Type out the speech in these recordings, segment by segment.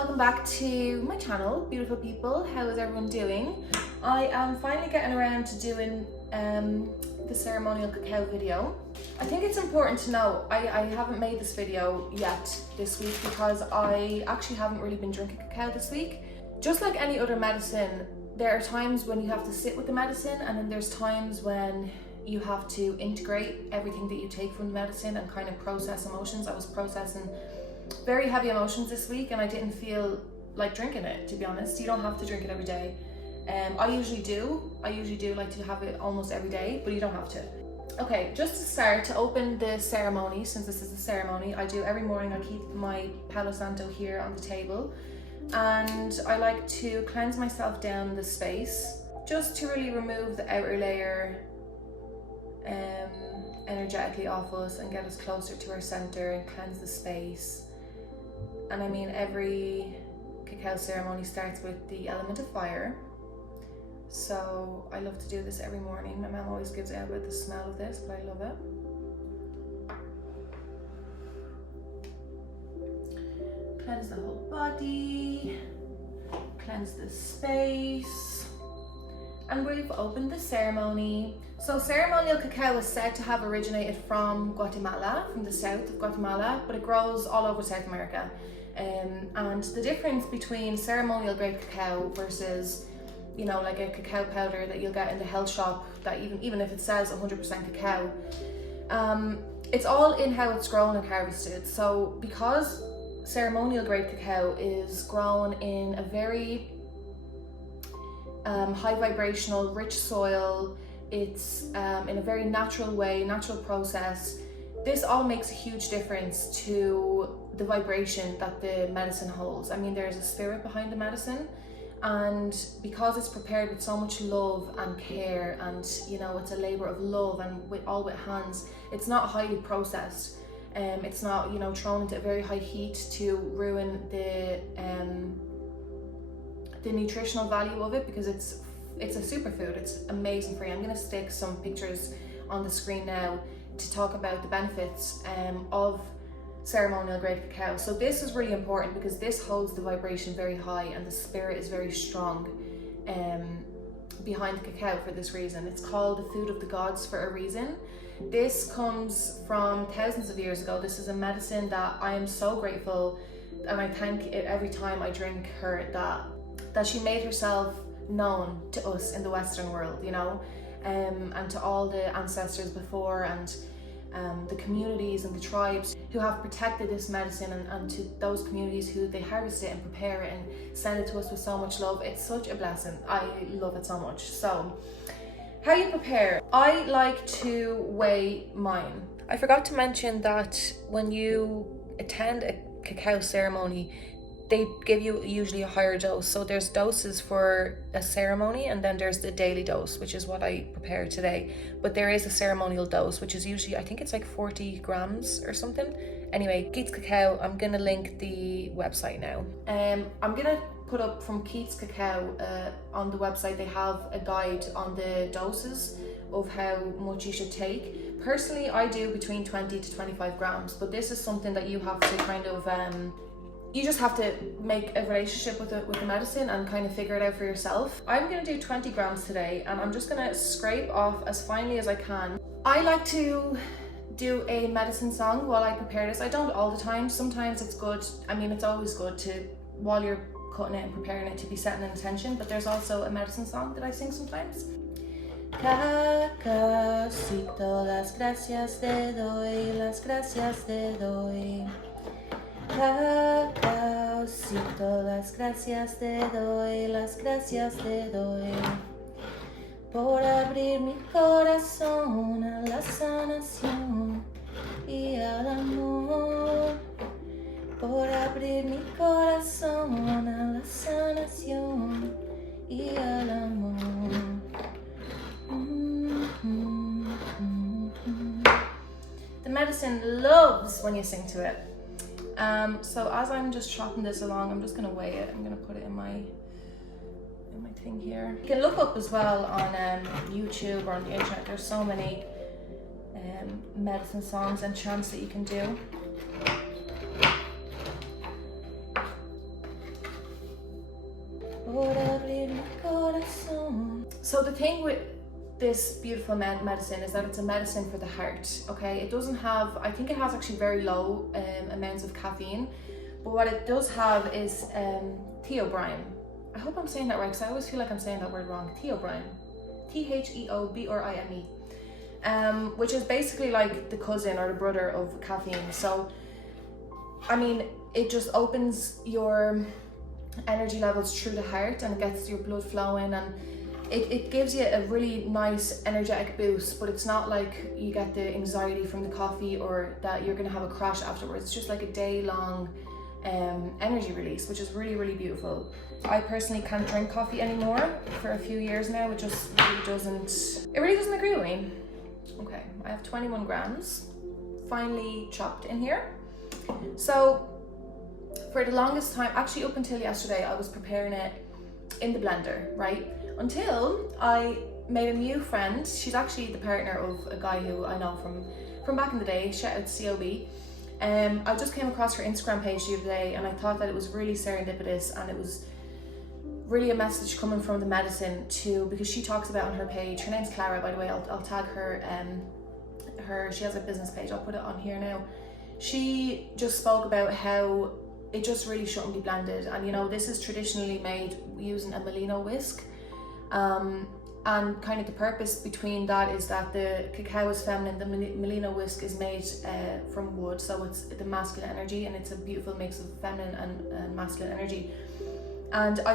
welcome back to my channel, beautiful people. How is everyone doing? I am finally getting around to doing the ceremonial cacao video. I think it's important to know I haven't made this video yet this week because I actually haven't really been drinking cacao this week. Just like any other medicine, there are times when you have to sit with the medicine, and then there's times when you have to integrate everything that you take from the medicine and kind of process emotions. I was processing very heavy emotions this week and I didn't feel like drinking it, to be honest. You don't have to drink it every day. I usually do like to have it almost every day, but you don't have to. Okay, just to start, to open the ceremony, since this is a ceremony, I do every morning. I keep my Palo Santo here on the table and I like to cleanse myself down the space just to really remove the outer layer energetically off us and get us closer to our center and cleanse the space. And I mean, every cacao ceremony starts with the element of fire. So I love to do this every morning. My mom always gives out about the smell of this, but I love it. Cleanse the whole body, cleanse the space. And we've opened the ceremony. So ceremonial cacao is said to have originated from Guatemala, from the south of Guatemala, but it grows all over South America. And the difference between ceremonial grade cacao versus, you know, like a cacao powder that you'll get in the health shop, that even if it says 100% cacao, it's all in how it's grown and harvested. So because ceremonial grade cacao is grown in a very high vibrational, rich soil, it's in a very natural way, natural process, this all makes a huge difference to the vibration that the medicine holds. I mean, there's a spirit behind the medicine, and because it's prepared with so much love and care, and you know, it's a labor of love and with hands, it's not highly processed. It's not, you know, thrown into a very high heat to ruin the nutritional value of it, because it's a superfood. It's amazing for you. I'm going to stick some pictures on the screen now to talk about the benefits of ceremonial grade cacao. So this is really important because this holds the vibration very high and the spirit is very strong behind the cacao for this reason. It's called the food of the gods for a reason. This comes from thousands of years ago. This is a medicine that I am so grateful, and I thank it every time I drink her, that she made herself known to us in the Western world, you know, and to all the ancestors before, and the communities and the tribes who have protected this medicine, and to those communities who they harvest it and prepare it and send it to us with so much love. It's such a blessing. I love it so much. So how you prepare? I like to weigh mine. I forgot to mention that when you attend a cacao ceremony, they give you usually a higher dose. So there's doses for a ceremony, and then there's the daily dose, which is what I prepared today. But there is a ceremonial dose, which is usually, I think it's like 40 grams or something. Anyway, Keats Cacao, I'm gonna link the website now. I'm gonna put up from Keats Cacao on the website. They have a guide on the doses of how much you should take. Personally, I do between 20 to 25 grams, but this is something that you have to kind of, you just have to make a relationship with the medicine and kind of figure it out for yourself. I'm gonna do 20 grams today, and I'm just gonna scrape off as finely as I can. I like to do a medicine song while I prepare this. I don't all the time. Sometimes it's good. I mean, it's always good to, while you're cutting it and preparing it, to be setting an intention, but there's also a medicine song that I sing sometimes. Cacaocito, las gracias te doy, las gracias te doy. Cacaocito, las gracias te doy, las gracias te doy, por abrir mi corazón a la sanación y al amor, por abrir mi corazón a la sanación y al amor. The medicine loves when you sing to it. So as I'm just chopping this along, I'm just gonna weigh it. I'm gonna put it in my thing here. You can look up as well on YouTube or on the internet. There's so many medicine songs and chants that you can do. So the thing with this beautiful medicine is that it's a medicine for the heart, okay? It doesn't have, I think it has actually very low amounts of caffeine, but what it does have is theobrine. I hope I'm saying that right, because I always feel like I'm saying that word wrong. Theobrine, Theobrine, which is basically like the cousin or the brother of caffeine. So, I mean, it just opens your energy levels through the heart, and it gets your blood flowing, and it gives you a really nice energetic boost, but it's not like you get the anxiety from the coffee or that you're gonna have a crash afterwards. It's just like a day-long energy release, which is really, really beautiful. I personally can't drink coffee anymore for a few years now. It really doesn't agree with me. Okay, I have 21 grams finely chopped in here. So for the longest time, actually up until yesterday, I was preparing it in the blender, right? Until I made a new friend. She's actually the partner of a guy who I know from back in the day. Shout out to COB. I just came across her Instagram page the other day, and I thought that it was really serendipitous, and it was really a message coming from the medicine too, because she talks about on her page, her name's Clara, by the way, I'll tag her, she has a business page, I'll put it on here now. She just spoke about how it just really shouldn't be blended, and you know, this is traditionally made using a merino whisk, and kind of the purpose between that is that the cacao is feminine, the merino whisk is made from wood, so it's the masculine energy, and it's a beautiful mix of feminine and masculine energy. And I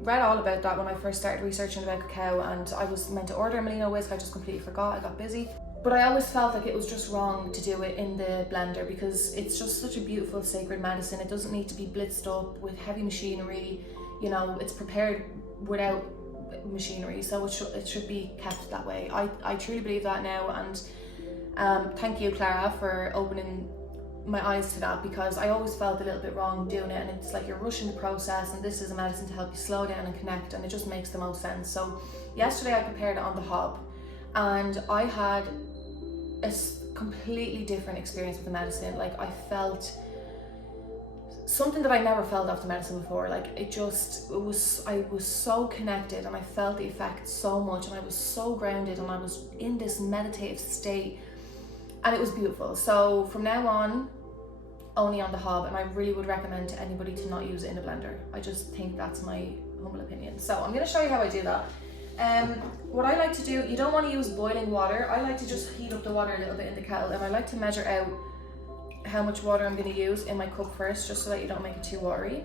read all about that when I first started researching about cacao, and I was meant to order a merino whisk. I just completely forgot, I got busy. But I always felt like it was just wrong to do it in the blender, because it's just such a beautiful sacred medicine. It doesn't need to be blitzed up with heavy machinery, you know, it's prepared without machinery, so it should be kept that way. I truly believe that now, and thank you, Clara, for opening my eyes to that, because I always felt a little bit wrong doing it, and it's like you're rushing the process, and this is a medicine to help you slow down and connect, and it just makes the most sense. So yesterday I prepared it on the hob, and I had a completely different experience with the medicine. Like, I felt something that I never felt after medicine before. Like, I was so connected, and I felt the effect so much, and I was so grounded, and I was in this meditative state, and it was beautiful. So from now on, only on the hob, and I really would recommend to anybody to not use it in a blender. I just think that's my humble opinion. So I'm going to show you how I do that. What I like to do, you don't want to use boiling water. I like to just heat up the water a little bit in the kettle, and I like to measure out how much water I'm going to use in my cup first, just so that you don't make it too watery.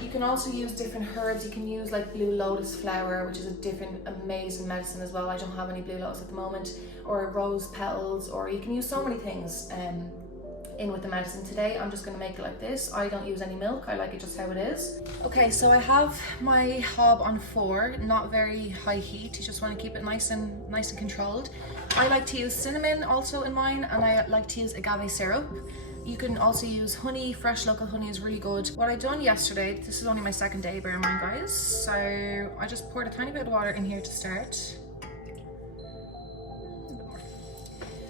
You can also use different herbs. You can use like blue lotus flower, which is a different amazing medicine as well. I don't have any blue lotus at the moment, or rose petals, or you can use so many things in with the medicine. Today I'm just going to make it like this. I don't use any milk, I like it just how it is. Okay, so I have my hob on 4, not very high heat. You just want to keep it nice and controlled. I like to use cinnamon also in mine, and I like to use agave syrup. You can also use honey. Fresh local honey is really good. What I done yesterday, this is only my second day, bear in mind guys, so I just poured a tiny bit of water in here to start,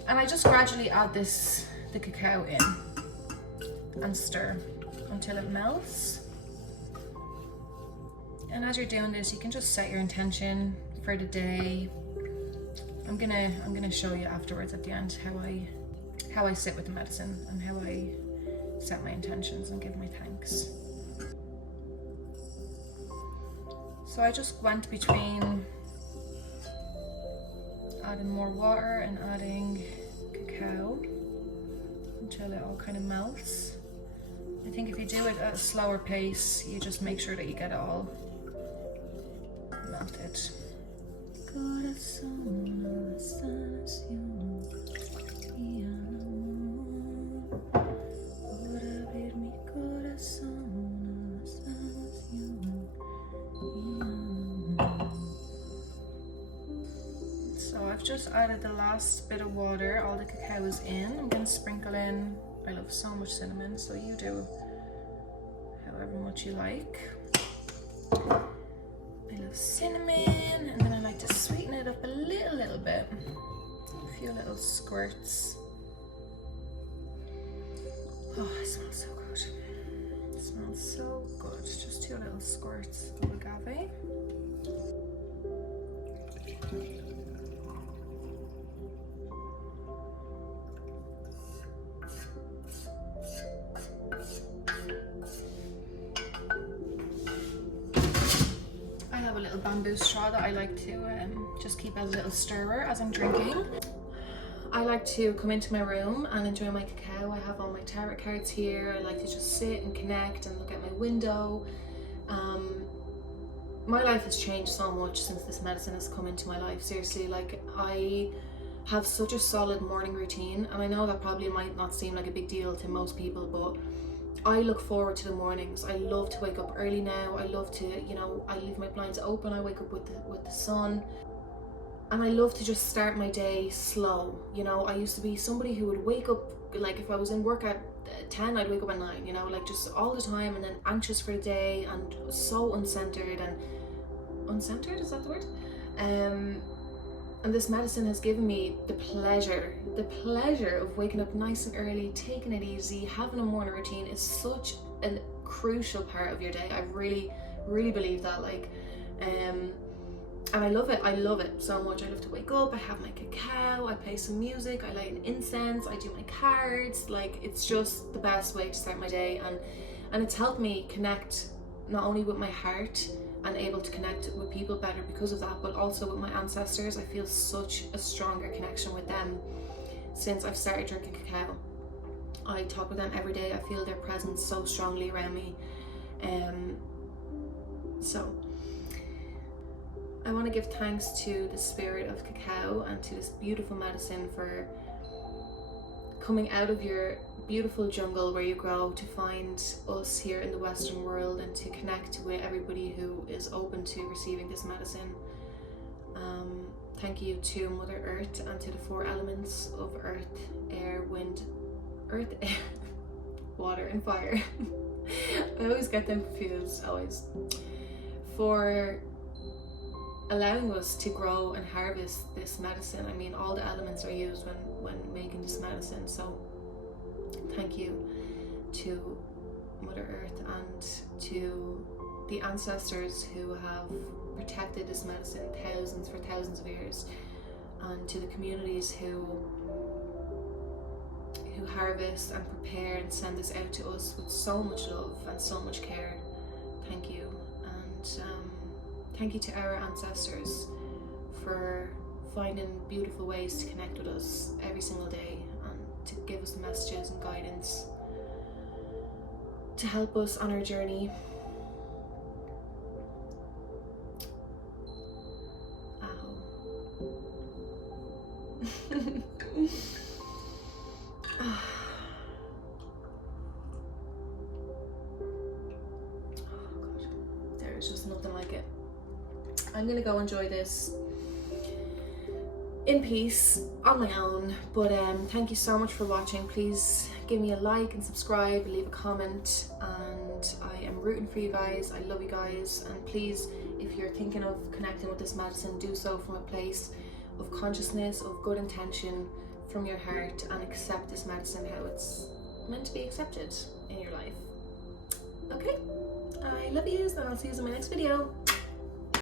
and I just gradually add the cacao in and stir until it melts. And as you're doing this, you can just set your intention for the day. I'm gonna show you afterwards at the end how I sit with the medicine and how I set my intentions and give my thanks. So I just went between adding more water and adding cacao until it all kind of melts. I think if you do it at a slower pace, you just make sure that you get it all melted. So I've just added the last bit of water, all the cacao is in. I'm going to sprinkle in, I love so much cinnamon, so you do however much you like. I love cinnamon, and then I like to sweeten it up a little bit. A few little squirts. Oh, it smells so good. It smells so good. Just 2 little squirts of agave. I have a little bamboo straw that I like to just keep as a little stirrer as I'm drinking. I like to come into my room and enjoy my cacao. I have all my tarot cards here. I like to just sit and connect and look at my window. My life has changed so much since this medicine has come into my life. Seriously, like, I have such a solid morning routine, and I know that probably might not seem like a big deal to most people, but I look forward to the mornings. I love to wake up early now. I love to, you know, I leave my blinds open. I wake up with the sun. And I love to just start my day slow. You know, I used to be somebody who would wake up, like if I was in work at 10, I'd wake up at 9, you know, like just all the time, and then anxious for the day and so uncentered. And uncentered, is that the word? And this medicine has given me the pleasure of waking up nice and early, taking it easy, having a morning routine is such a crucial part of your day. I really believe that, like, and I love it so much. I love to wake up, I have my cacao, I play some music, I light an incense, I do my cards. Like, it's just the best way to start my day, and it's helped me connect not only with my heart and able to connect with people better because of that, but also with my ancestors. I feel such a stronger connection with them since I've started drinking cacao. I talk with them every day. I feel their presence so strongly around me. So I want to give thanks to the spirit of cacao and to this beautiful medicine for coming out of your beautiful jungle where you grow to find us here in the Western world and to connect with everybody who is open to receiving this medicine. Thank you to Mother Earth and to the 4 elements of earth, air, wind, earth, air, water and fire. I always get them confused, always. For allowing us to grow and harvest this medicine. I mean, all the elements are used when making this medicine, so thank you to Mother Earth and to the ancestors who have protected this medicine for thousands of years, and to the communities who harvest and prepare and send this out to us with so much love and so much care. Thank you. And thank you to our ancestors for finding beautiful ways to connect with us every single day and to give us messages and guidance to help us on our journey. There's just nothing like it. I'm gonna go enjoy this in peace on my own, but thank you so much for watching. Please give me a like and subscribe, leave a comment, and I am rooting for you guys. I love you guys, and please, if you're thinking of connecting with this medicine, do so from a place of consciousness, of good intention, from your heart, and accept this medicine how it's meant to be accepted in your life. Okay, I love yous, and I'll see you in my next video.